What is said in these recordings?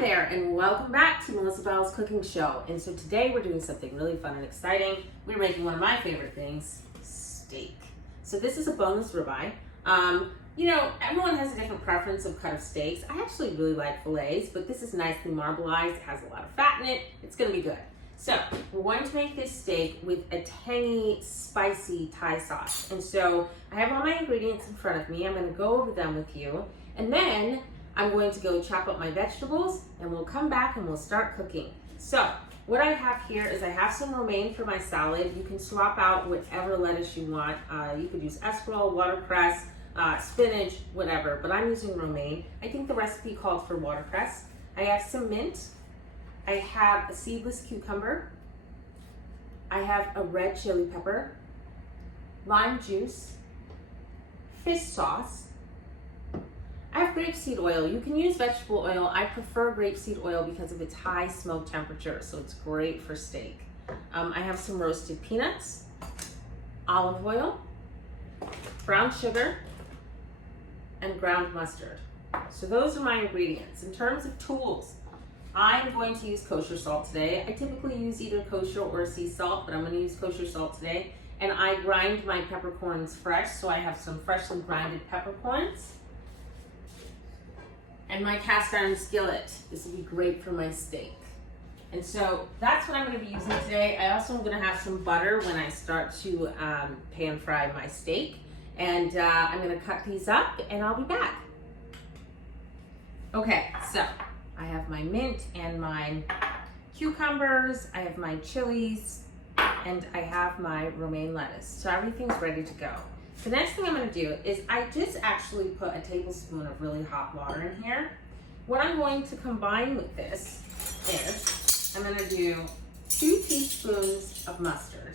there, and welcome back to Melissa Bell's Cooking Show. And so today we're doing something really fun and exciting. We're making one of my favorite things, steak. So this is a boneless ribeye. You know, everyone has a different preference of cut of steaks. I actually really like fillets, but this is nicely marbleized. It has a lot of fat in it. It's gonna be good. So we're going to make this steak with a tangy, spicy Thai sauce. And so I have all my ingredients in front of me. I'm gonna go over them with you. And then I'm going to go chop up my vegetables and we'll come back and we'll start cooking. So what I have here is I have some romaine for my salad. You can swap out whatever lettuce you want. You could use escarole, watercress, spinach, whatever, but I'm using romaine. I think the recipe called for watercress. I have some mint. I have a seedless cucumber. I have a red chili pepper, lime juice, fish sauce. I have grapeseed oil. You can use vegetable oil. I prefer grapeseed oil because of its high smoke temperature, so it's great for steak. I have some roasted peanuts, olive oil, brown sugar, and ground mustard. So those are my ingredients. In terms of tools, I'm going to use kosher salt today. I typically use either kosher or sea salt, but I'm going to use kosher salt today. And I grind my peppercorns fresh, so I have some freshly grinded peppercorns. And my cast iron skillet. This will be great for my steak. And so that's what I'm going to be using today. I also am going to have some butter when I start to pan fry my steak. And I'm going to cut these up and I'll be back. Okay, so I have my mint and my cucumbers, I have my chilies, and I have my romaine lettuce. So everything's ready to go. The next thing I'm gonna do is I just actually put a tablespoon of really hot water in here. What I'm going to combine with this is I'm gonna do 2 teaspoons of mustard.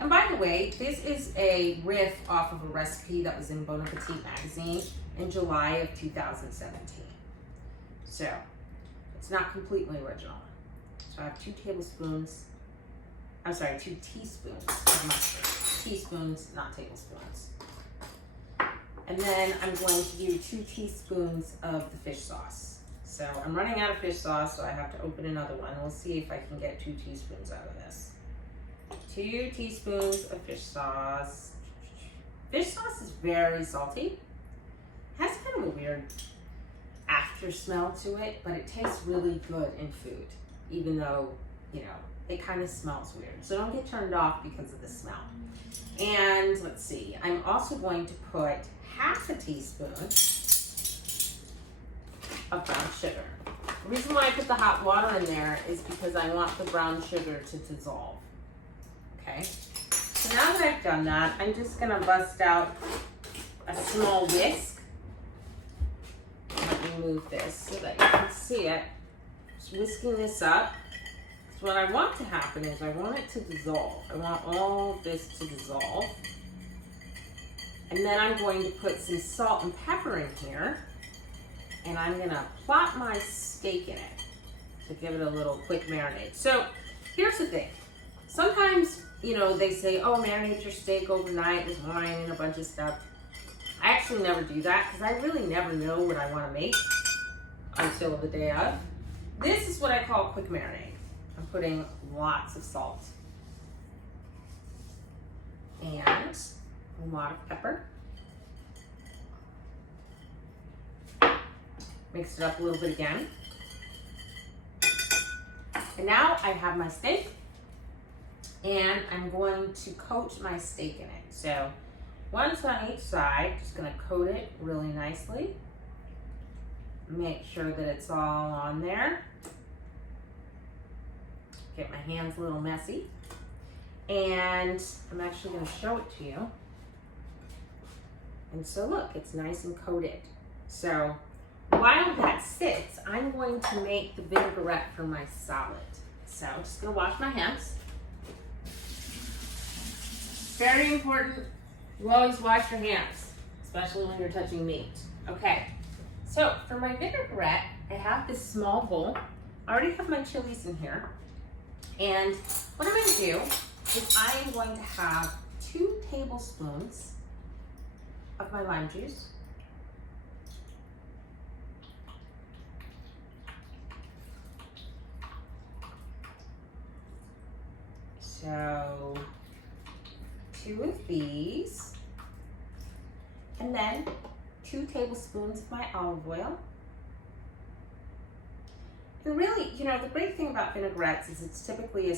And by the way, this is a riff off of a recipe that was in Bon Appetit magazine in July of 2017. So it's not completely original. So I have 2 teaspoons of mustard. Teaspoons, not tablespoons. And then I'm going to do 2 teaspoons of the fish sauce. So I'm running out of fish sauce, so I have to open another one. We'll see if I can get 2 teaspoons out of this. 2 teaspoons of fish sauce. Fish sauce is very salty. It has kind of a weird after smell to it, but it tastes really good in food, even though, you know, it kind of smells weird. So don't get turned off because of the smell. And let's see, I'm also going to put half a teaspoon of brown sugar. The reason why I put the hot water in there is because I want the brown sugar to dissolve. Okay, so now that I've done that, I'm just gonna bust out a small whisk. Let me move this so that you can see it. Just whisking this up. So what I want to happen is I want it to dissolve. I want all of this to dissolve. And then I'm going to put some salt and pepper in here. And I'm gonna plop my steak in it to give it a little quick marinade. So here's the thing. Sometimes, you know, they say, oh, marinate your steak overnight with wine and a bunch of stuff. I actually never do that because I really never know what I want to make until the day of. This is what I call quick marinade. I'm putting lots of salt and a lot of pepper. Mix it up a little bit again. And now I have my steak and I'm going to coat my steak in it. So once on each side, just gonna coat it really nicely. Make sure that it's all on there. Get my hands a little messy. And I'm actually gonna show it to you. And so look, it's nice and coated. So while that sits, I'm going to make the vinaigrette for my salad. So I'm just gonna wash my hands. Very important. You always wash your hands, especially when you're touching meat. Okay, so for my vinaigrette, I have this small bowl. I already have my chilies in here. And what I'm going to do is I am going to have 2 tablespoons of my lime juice. So 2 of these, and then 2 tablespoons of my olive oil. And really, you know, the great thing about vinaigrettes is it's typically an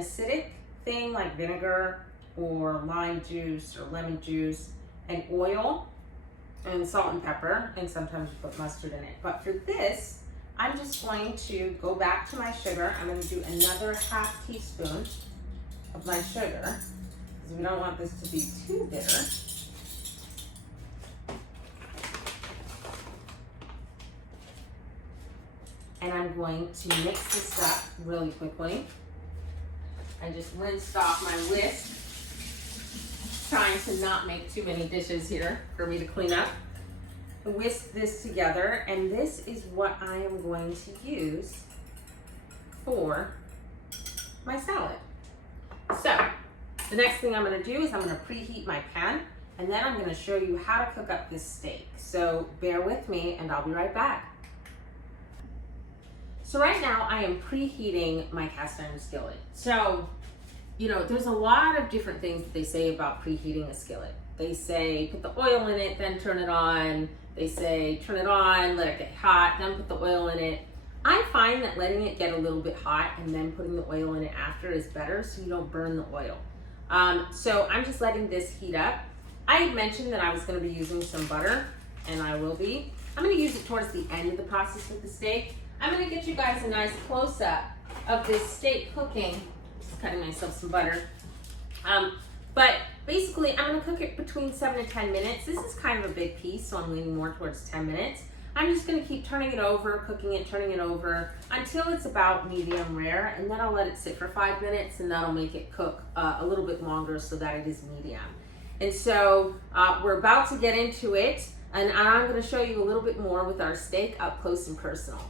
acidic thing like vinegar or lime juice or lemon juice, and oil and salt and pepper, and sometimes you put mustard in it. But for this, I'm just going to go back to my sugar. I'm going to do another half teaspoon of my sugar because we don't want this to be too bitter. And I'm going to mix this up really quickly. I just rinsed off my whisk, trying to not make too many dishes here for me to clean up. Whisk this together, and this is what I am going to use for my salad. So the next thing I'm going to do is I'm going to preheat my pan, and then I'm going to show you how to cook up this steak. So bear with me and I'll be right back. So right now I am preheating my cast iron skillet. So, you know, there's a lot of different things that they say about preheating a skillet. They say put the oil in it, then turn it on. They say turn it on, let it get hot, then put the oil in it. I find that letting it get a little bit hot and then putting the oil in it after is better so you don't burn the oil. So I'm just letting this heat up. I had mentioned that I was going to be using some butter, and I will be. I'm going to use it towards the end of the process with the steak. I'm going to get you guys a nice close-up of this steak cooking. Just cutting myself some butter. But basically, I'm going to cook it between 7 to 10 minutes. This is kind of a big piece, so I'm leaning more towards 10 minutes. I'm just going to keep turning it over, cooking it, turning it over until it's about medium rare, and then I'll let it sit for 5 minutes, and that'll make it cook a little bit longer so that it is medium. And so we're about to get into it, and I'm going to show you a little bit more with our steak up close and personal.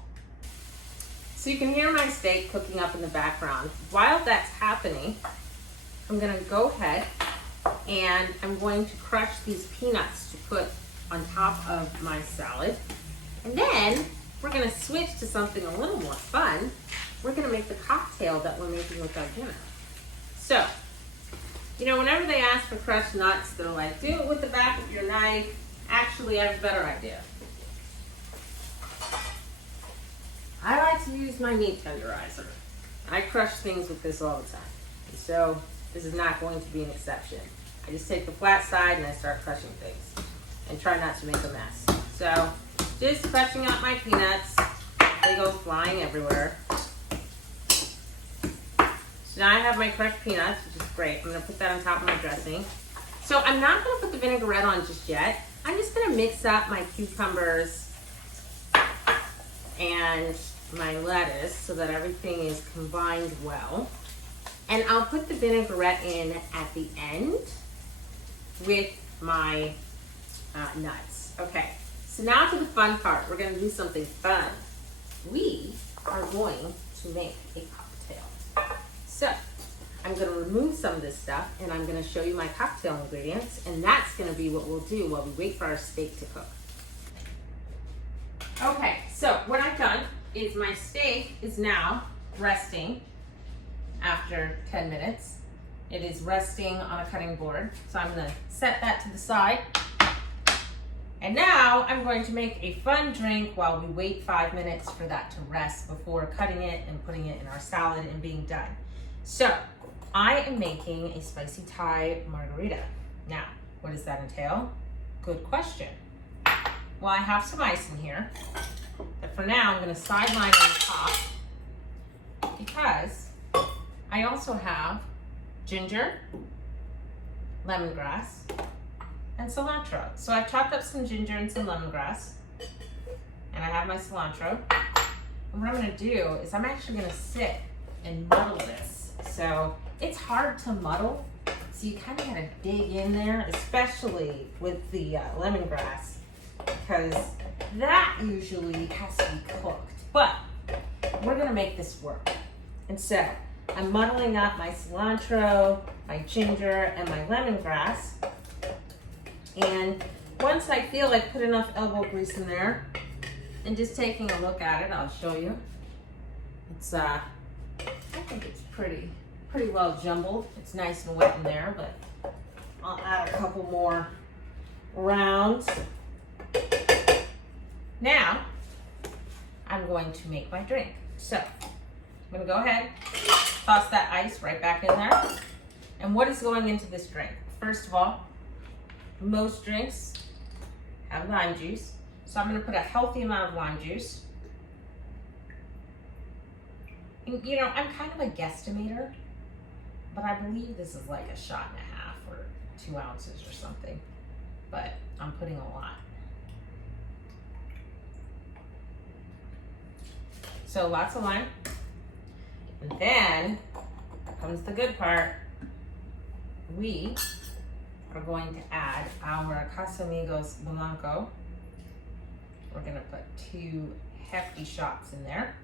So you can hear my steak cooking up in the background. While that's happening, I'm going to go ahead and I'm going to crush these peanuts to put on top of my salad. And then we're going to switch to something a little more fun. We're going to make the cocktail that we're making with our dinner. So, you know, whenever they ask for crushed nuts, they're like, do it with the back of your knife. Actually, I have a better idea. I like to use my meat tenderizer. I crush things with this all the time. And so this is not going to be an exception. I just take the flat side and I start crushing things and try not to make a mess. So just crushing out my peanuts. They go flying everywhere. So now I have my crushed peanuts, which is great. I'm gonna put that on top of my dressing. So I'm not gonna put the vinaigrette on just yet. I'm just gonna mix up my cucumbers and my lettuce so that everything is combined well. And I'll put the vinaigrette in at the end with my nuts. Okay, so now to the fun part. We're gonna do something fun. We are going to make a cocktail. So I'm gonna remove some of this stuff and I'm gonna show you my cocktail ingredients, and that's gonna be what we'll do while we wait for our steak to cook. Okay, so what I've done is my steak is now resting after 10 minutes. It is resting on a cutting board. So I'm gonna set that to the side. And now I'm going to make a fun drink while we wait 5 minutes for that to rest before cutting it and putting it in our salad and being done. So I am making a spicy Thai margarita. Now, what does that entail? Good question. Well, I have some ice in here, but for now I'm gonna sideline on the top because I also have ginger, lemongrass, and cilantro. So I've chopped up some ginger and some lemongrass, and I have my cilantro. And what I'm gonna do is I'm actually gonna sit and muddle this. So it's hard to muddle, so you kind of gotta dig in there, especially with the lemongrass, because that usually has to be cooked. But we're gonna make this work. And so I'm muddling up my cilantro, my ginger, and my lemongrass. And once I feel I put enough elbow grease in there, and just taking a look at it, I'll show you. It's I think it's pretty pretty well jumbled. It's nice and wet in there, but I'll add a couple more rounds. Now, I'm going to make my drink. So, I'm gonna go ahead, toss that ice right back in there. And what is going into this drink? First of all, most drinks have lime juice. So I'm gonna put a healthy amount of lime juice. And, you know, I'm kind of a guesstimator, but I believe this is like a shot and a half or 2 ounces or something. But I'm putting a lot. So lots of lime. And then comes the good part. We are going to add our Casamigos Blanco. We're gonna put 2 hefty shots in there.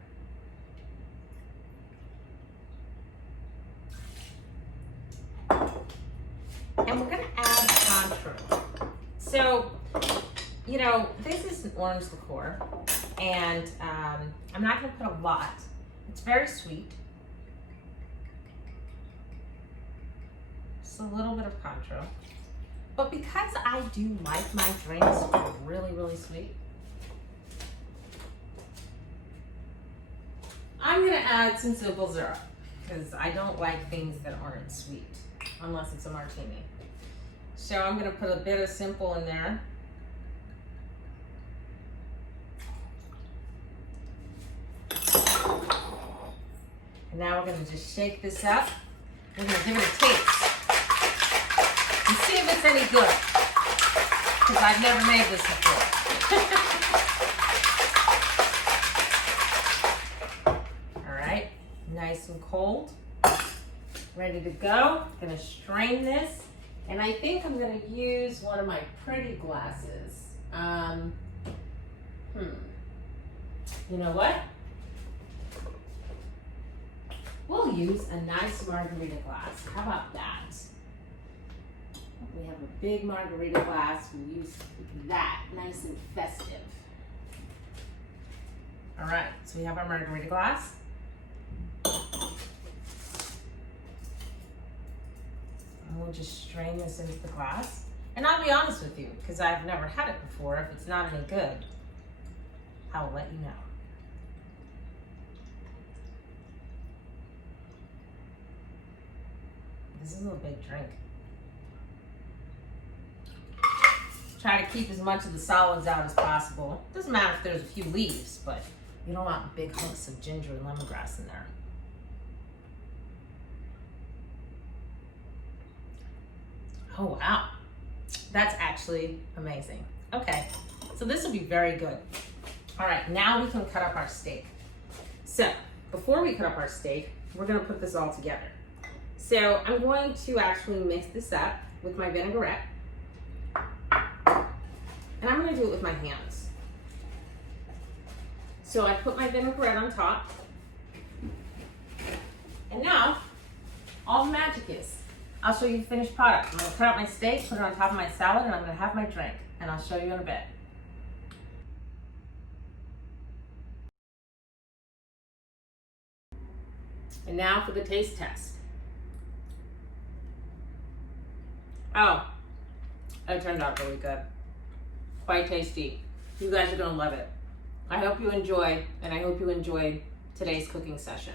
And we're gonna add Contro. So, you know, this is an orange liqueur, and I'm not gonna put a lot. It's very sweet. Just a little bit of Contro. But because I do like my drinks really, really sweet, I'm gonna add some simple syrup because I don't like things that aren't sweet unless it's a martini. So I'm gonna put a bit of simple in there. And now we're gonna just shake this up. We're gonna give it a taste and see if it's any good, because I've never made this before. All right, nice and cold, ready to go. Gonna strain this, and I think I'm gonna use one of my pretty glasses. You know what? We'll use a nice margarita glass. How about that? We have a big margarita glass. We'll use that, nice and festive. All right, so we have our margarita glass. And we'll just strain this into the glass. And I'll be honest with you, because I've never had it before. If it's not any good, I will let you know. This is a big drink. Try to keep as much of the solids out as possible. Doesn't matter if there's a few leaves, but you don't want big hunks of ginger and lemongrass in there. Oh wow, that's actually amazing. Okay, so this will be very good. All right, now we can cut up our steak. So before we cut up our steak, we're gonna put this all together. So I'm going to actually mix this up with my vinaigrette. And I'm gonna do it with my hands. So I put my vinaigrette on top. And now, all the magic is, I'll show you the finished product. I'm gonna cut out my steak, put it on top of my salad, and I'm gonna have my drink. And I'll show you in a bit. And now for the taste test. Oh, it turned out really good. Quite tasty. You guys are gonna love it. I hope you enjoy, and I hope you enjoyed today's cooking session.